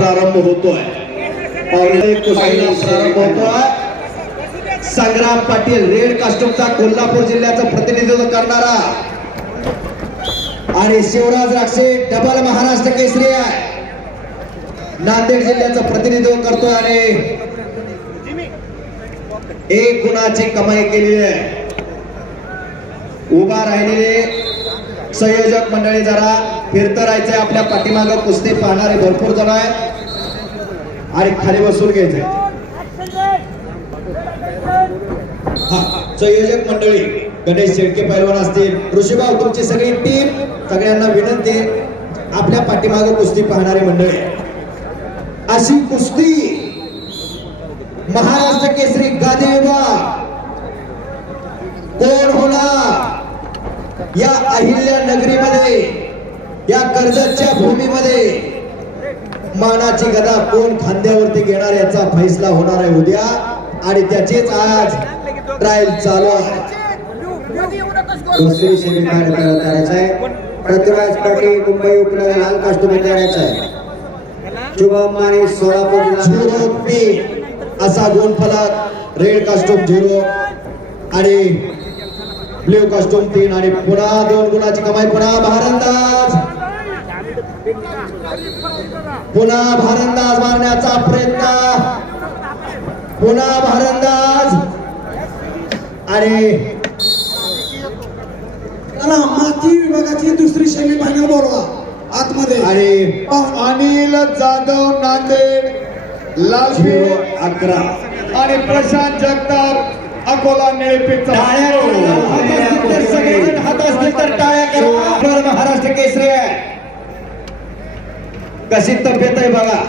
प्रारंभ होतोय. कुस्तीला प्रारंभ होतोय. संग्राम पाटील रेड कास्ट्यूमचा कोल्हापूर जिल्ह्याचं प्रतिनिधित्व करणारा आणि शिवराज राक्षे डबल महाराष्ट्र केसरी आहे, नांदेड जिल्ह्याचं प्रतिनिधित्व करतोय आणि एक गुणाची कमाई केलेली आहे. उभा राहिलेले संयोजक मंडळी जरा फिरतं राहायचंय. आपल्या पाठीमागं कुस्ती पाहणारे भरपूर जण आहेत आणि खाली बसून घ्यायचंय. संयोजक मंडळी गणेश शेळके पैलवान असतील, ऋषीभाऊ तुमची सगळी टीम, सगळ्यांना विनंती आपल्या पाठीमागं कुस्ती पाहणारे मंडळी. अशी कुस्ती महाराष्ट्र केसरी गादी विभाग कोण होणार? या अहिल्या नगरीमध्ये, या कर्जतच्या भूमीमध्ये मानाची गदा कोण खांद्यावरती घेणार याचा फैसला होणार आहे उद्या, आणि त्याचीच आज ट्रायल चालू आहे. दुसरी सेमीफायनल करायचा आहे. पृथ्वीराज पाटील मुंबई उपनगर लाल कास्ट्यूम करायचा आहे. शुभम माने सोलापूर 0-3 असा गुणफलक. रेड कास्ट्यूम 0 आणि ब्ल्यू कास्ट्यूम 3 आणि पुन्हा 2 गुणाची कमाई. पुन्हा भारंदाज, पुन्हा भारंदाज मारण्याचा प्रयत्न, पुन्हा भारंदाज आणि माती विभागाची दुसरी सेमीफायनल बोलवा आतमध्ये. आणि अनिल जाधव नांदेड लाल 0-11 आणि प्रशांत जगताप अकोला निळेपेठ. सगळेजण हात असतील तर टाळ्या करा. महाराष्ट्र केसरी आहे. कशी तब्येत आहे बघा.